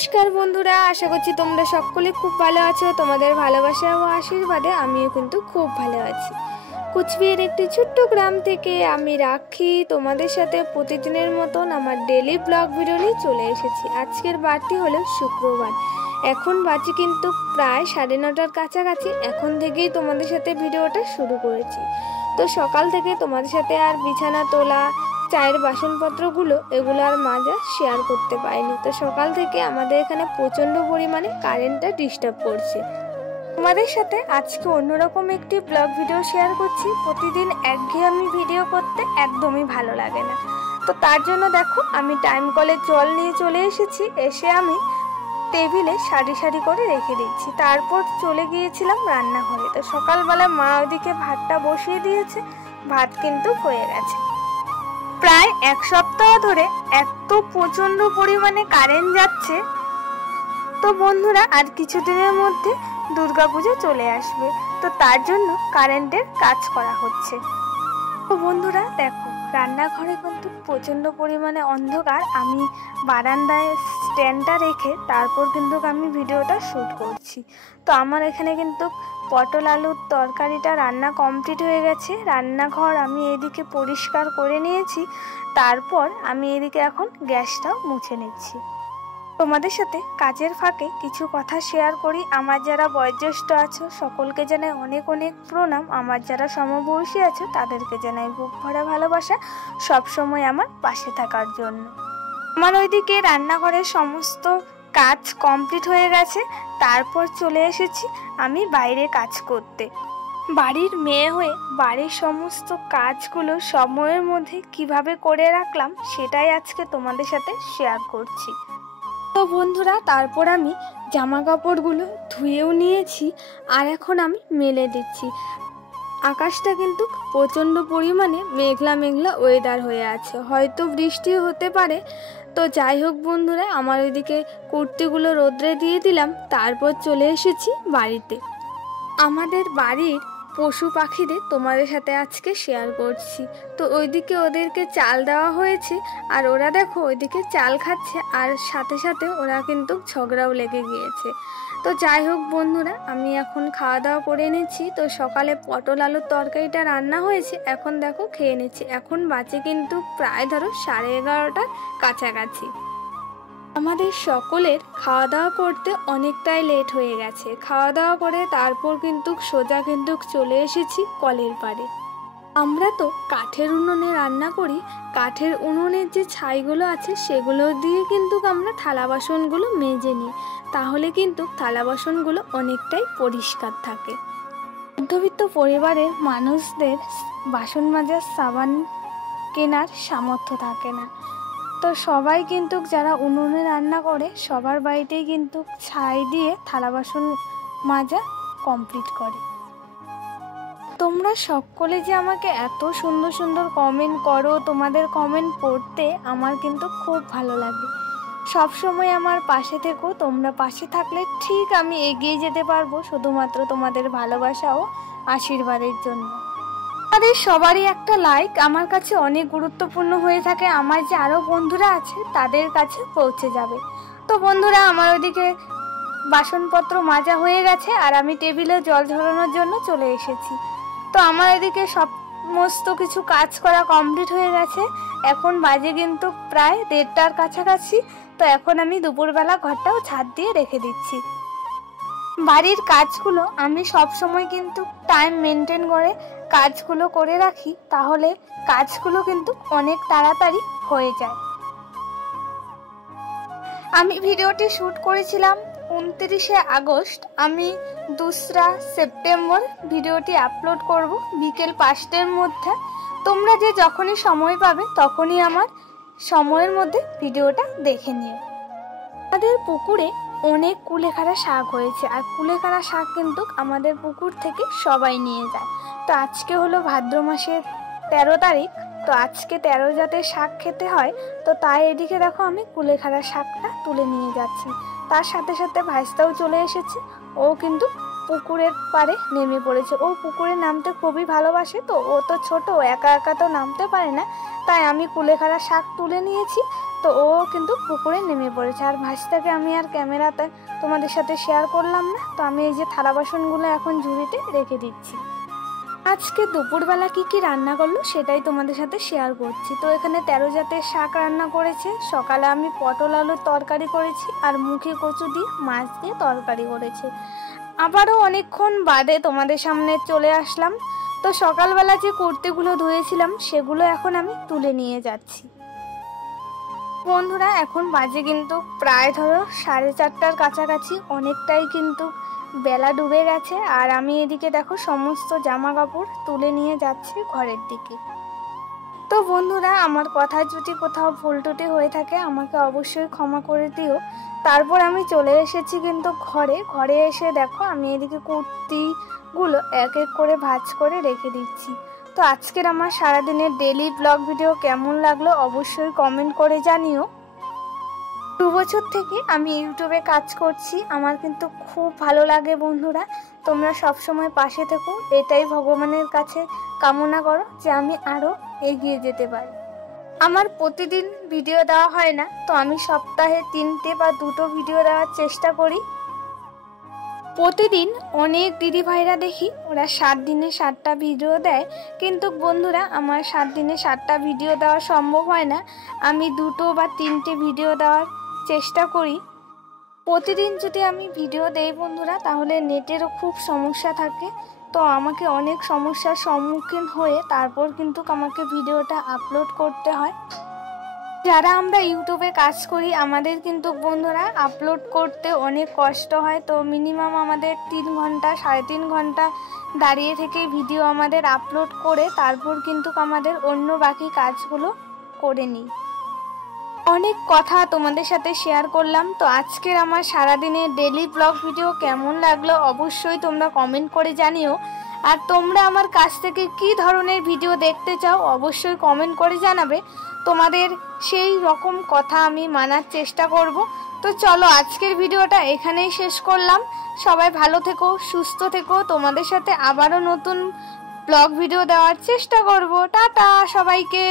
নমস্কার বন্ধুরা, আশা করছি তোমরা সকলে খুব ভালো আছো। তোমাদের ভালোবাসা ও আশীর্বাদে আমিও কিন্তু খুব ভালো আছি। কুচবিহারের একটি ছোট্ট গ্রাম থেকে আমি রাখি তোমাদের সাথে প্রতিদিনের মতন আমার ডেলি ব্লগ ভিডিও নিয়ে চলে এসেছি। আজকের বারটি হলো শুক্রবার। এখন বাজে কিন্তু প্রায় 9:30টার কাছাকাছি। এখন থেকেই তোমাদের সাথে ভিডিওটা শুরু করেছি। তো সকাল থেকে তোমাদের সাথে আর বিছানা তোলা, চায়ের বাসনপত্রগুলো এগুলো আর মাজা শেয়ার করতে পারিনি। তো সকাল থেকে আমাদের এখানে প্রচণ্ড পরিমাণে কারেন্টটা ডিস্টার্ব করছে। তোমাদের সাথে আজকে অন্যরকম একটি ব্লগ ভিডিও শেয়ার করছি। প্রতিদিন একঘেয়েমি ভিডিও করতে একদমই ভালো লাগে না। তো তার জন্য দেখো আমি টাইম কলে জল নিয়ে চলে এসেছি। এসে আমি টেবিলে সারি সারি করে রেখে দিচ্ছি। তারপর চলে গিয়েছিলাম রান্নাঘরে। তো সকালবেলা মা ওদিকে ভাতটা বসিয়ে দিয়েছে। ভাত কিন্তু হয়ে গেছে। প্রায় এক সপ্তাহ ধরে এত প্রচণ্ড পরিমাণে কারেন্ট যাচ্ছে। তো বন্ধুরা আর কিছুদিনের মধ্যে দুর্গাপুজো চলে আসবে। তো তার জন্য কারেন্টের কাজ করা হচ্ছে। তো বন্ধুরা দেখো রান্নাঘরে কিন্তু প্রচণ্ড পরিমাণে অন্ধকার। আমি বারান্দায় স্ট্যান্ডটা রেখে তারপর কিন্তু আমি ভিডিওটা শ্যুট করছি। তো আমার এখানে কিন্তু পটল আলুর তরকারিটা রান্না কমপ্লিট হয়ে গেছে। রান্নাঘর আমি এদিকে পরিষ্কার করে নিয়েছি। তারপর আমি এদিকে এখন গ্যাসটাও মুছে নিচ্ছি। তোমাদের সাথে কাজের ফাঁকে কিছু কথা শেয়ার করি। আমার যারা বয়োজ্যেষ্ঠ আছো সকলকে জানাই অনেক অনেক প্রণাম। আমার যারা সমবয়সী আছো তাদেরকে জানাই বুক ভরা ভালোবাসা, সবসময় আমার পাশে থাকার জন্য। আমার ওইদিকে রান্নাঘরের সমস্ত কাজ কমপ্লিট হয়ে গেছে। তারপর চলে এসেছি আমি বাইরে কাজ করতে। বাড়ির মেয়ে হয়ে বাড়ির সমস্ত কাজগুলো সময়ের মধ্যে কিভাবে করে রাখলাম সেটাই আজকে তোমাদের সাথে শেয়ার করছি। তো বন্ধুরা তারপর আমি জামা কাপড়গুলো ধুয়েও নিয়েছি আর এখন আমি মেলে দিচ্ছি। আকাশটা কিন্তু প্রচণ্ড পরিমাণে মেঘলা মেঘলা ওয়েদার হয়ে আছে, হয়তো বৃষ্টিও হতে পারে। তো যাই হোক বন্ধুরা, আমার ওইদিকে কুর্তিগুলো রোদ্রে দিয়ে দিলাম। তারপর চলে এসেছি বাড়িতে। আমাদের বাড়ির পশু পাখিদের তোমাদের সাথে আজকে শেয়ার করছি। তো ওইদিকে ওদেরকে চাল দেওয়া হয়েছে আর ওরা দেখো ওইদিকে চাল খাচ্ছে আর সাথে সাথে ওরা কিন্তু ঝগড়াও লেগে গিয়েছে। তো যাই হোক বন্ধুরা, আমি এখন খাওয়া দাওয়া করে নিচ্ছি। তো সকালে পটল আলুর তরকারিটা রান্না হয়েছে, এখন দেখো খেয়ে নিচ্ছি। এখন বাজে কিন্তু প্রায় ধরো 11:30টার কাছাকাছি। আমাদের সকলের খাওয়া দাওয়া করতে অনেকটাই লেট হয়ে গেছে। খাওয়া দাওয়া করে তারপর কিন্তু সোজা কিন্তু চলে এসেছি কলের পাড়ে। আমরা তো কাঠের উনুনে রান্না করি। কাঠের উনুনের যে ছাইগুলো আছে সেগুলো দিয়ে কিন্তু আমরা থালা বাসনগুলো মেজে নিই, তাহলে কিন্তু থালা বাসনগুলো অনেকটাই পরিষ্কার থাকে। মধ্যবিত্ত পরিবারের মানুষদের বাসন মাজার সাবান কেনার সামর্থ্য থাকে না। তো সবাই কিন্তু যারা উনুনে রান্না করে সবার বাড়িতেই কিন্তু ছাই দিয়ে থালা বাসন মাজা কমপ্লিট করে। তোমরা সকলে যে আমাকে এত সুন্দর সুন্দর কমেন্ট করো, তোমাদের কমেন্ট পড়তে আমার কিন্তু খুব ভালো লাগে। সব সময় আমার পাশে থেকো। তোমরা পাশে থাকলে ঠিক আমি এগিয়ে যেতে পারবো, শুধুমাত্র তোমাদের ভালোবাসা ও আশীর্বাদের জন্য। আমাদের সবারই একটা লাইক আমার কাছে অনেক গুরুত্বপূর্ণ হয়ে থাকে। আমার যে আরও বন্ধুরা আছে তাদের কাছে পৌঁছে যাবে। তো বন্ধুরা আমার ওদিকে বাসনপত্র মাজা হয়ে গেছে আর আমি টেবিলে জল ঝরানোর জন্য চলে এসেছি। তো আমার এদিকে সমস্ত কিছু কাজ করা কমপ্লিট হয়ে গেছে। এখন বাজে কিন্তু প্রায় 1:30টার কাছাকাছি। তো এখন আমি দুপুরবেলা ঘরটাও ছাদ দিয়ে রেখে দিচ্ছি। বাড়ির কাজগুলো আমি সব সময় কিন্তু টাইম মেনটেন করে কাজগুলো করে রাখি, তাহলে কাজগুলো কিন্তু অনেক তাড়াতাড়ি হয়ে যায়। আমি ভিডিওটি শ্যুট করেছিলাম 29শে আগস্ট। আমি 2রা সেপ্টেম্বর ভিডিওটি আপলোড করব বিকেল 5টার মধ্যে। তোমরা যে যখনই সময় পাবে তখনই আমার সময়ের মধ্যে ভিডিওটা দেখে নিও। আমাদের পুকুরে অনেক কুলেখাড়া শাক হয়েছে আর কুলেখাড়া শাক কিন্তু আমাদের পুকুর থেকে সবাই নিয়ে যায়। তো আজকে হলো ভাদ্র মাসের 13 তারিখ। তো আজকে 13 জাতের শাক খেতে হয়। তো তাই এদিকে দেখো আমি কুলেখাড়া শাকটা তুলে নিয়ে যাচ্ছি। তার সাথে সাথে ভাইস্তাও চলে এসেছে, ও কিন্তু পুকুরের পাড়ে নেমে পড়েছে। ও পুকুরে নামতে খুবই ভালোবাসে, তো ও তো ছোট, একা একা তো নামতে পারে না, তাই আমি কুলেখাড়া শাক তুলে নিয়েছি। তো ও কিন্তু পুকুরে নেমে পড়েছে। আর ভাসটাকে আমি আর ক্যামেরাতে তোমাদের সাথে শেয়ার করলাম না, তো আমি এই যে থালা বাসনগুলো এখন ঝুড়িতে রেখে দিচ্ছি। আজকে দুপুরবেলা কি কি রান্না করলো সেটাই তোমাদের সাথে শেয়ার করছি। তো এখানে 13 জাতের শাক রান্না করেছে। সকালে আমি পটল আলুর তরকারি করেছি, আর মুখে কচু দিয়ে মাছ দিয়ে তরকারি করেছে। আবারও অনেকক্ষণ বাদে তোমাদের সামনে চলে আসলাম। তো সকালবেলা যে কুর্তিগুলো ধুয়েছিলাম সেগুলো এখন আমি তুলে নিয়ে যাচ্ছি। বন্ধুরা এখন বাজে কিন্তু প্রায় ধরো 4:30টার কাছাকাছি, অনেকটাই কিন্তু বেলা ডুবে গেছে। আর আমি এদিকে দেখো সমস্ত জামা কাপড় তুলে নিয়ে যাচ্ছি ঘরের দিকে। তো বন্ধুরা আমার কথা যদি কোথাও ভুল ত্রুটি হয়ে থাকে আমাকে অবশ্যই ক্ষমা করে দিও। তারপর আমি চলে এসেছি কিন্তু ঘরে এসে দেখো আমি এদিকে কুর্তিগুলো এক এক করে ভাঁজ করে রেখে দিচ্ছি। তো আজকের আমার সারাদিনের ডেলি ব্লগ ভিডিও কেমন লাগলো অবশ্যই কমেন্ট করে জানিও। 2 বছর থেকে আমি ইউটিউবে কাজ করছি, আমার কিন্তু খুব ভালো লাগে বন্ধুরা। তোমরা সব সময় পাশে থেকো, এটাই ভগবানের কাছে কামনা করো যে আমি আরও এগিয়ে যেতে পারি। আমার প্রতিদিন ভিডিও দেওয়া হয় না, তো আমি সপ্তাহে 3টে বা 2টো ভিডিও দেওয়ার চেষ্টা করি। প্রতিদিন অনেক দিদি ভাইরা দেখি ওরা 7 দিনে 7টা ভিডিও দেয়, কিন্তু বন্ধুরা আমার 7 দিনে 7টা ভিডিও দেওয়া সম্ভব হয় না। আমি 2টো বা 3টে ভিডিও দেওয়ার চেষ্টা করি। প্রতিদিন যদি আমি ভিডিও দেই বন্ধুরা তাহলে নেটেরও খুব সমস্যা থাকে, তো আমাকে অনেক সমস্যার সম্মুখীন হয়ে তারপর কিন্তু আমাকে ভিডিওটা আপলোড করতে হয়। যারা আমরা ইউটিউবে কাজ করি আমাদের কিন্তু বন্ধুরা আপলোড করতে অনেক কষ্ট হয়। তো মিনিমাম আমাদের 3 ঘন্টা 3.5 ঘন্টা দাঁড়িয়ে থেকে ভিডিও আমাদের আপলোড করে তারপর কিন্তু আমাদের অন্য বাকি কাজগুলো করে নিই। অনেক কথা তোমাদের সাথে শেয়ার করলাম। তো আজকের আমার সারাদিনের ডেলি ব্লগ ভিডিও কেমন লাগলো অবশ্যই তোমরা কমেন্ট করে জানিও। আর তোমরা আমার কাছ থেকে কি ধরনের ভিডিও দেখতে চাও অবশ্যই কমেন্ট করে জানাবে। তোমাদের সেই রকম কথা আমি মানার চেষ্টা করব। তো চলো আজকের ভিডিওটা এখানেই শেষ করলাম। সবাই ভালো থেকো, সুস্থ থেকো। তোমাদের সাথে আবারও নতুন ব্লগ ভিডিও দেওয়ার চেষ্টা করব। টাটা সবাইকে।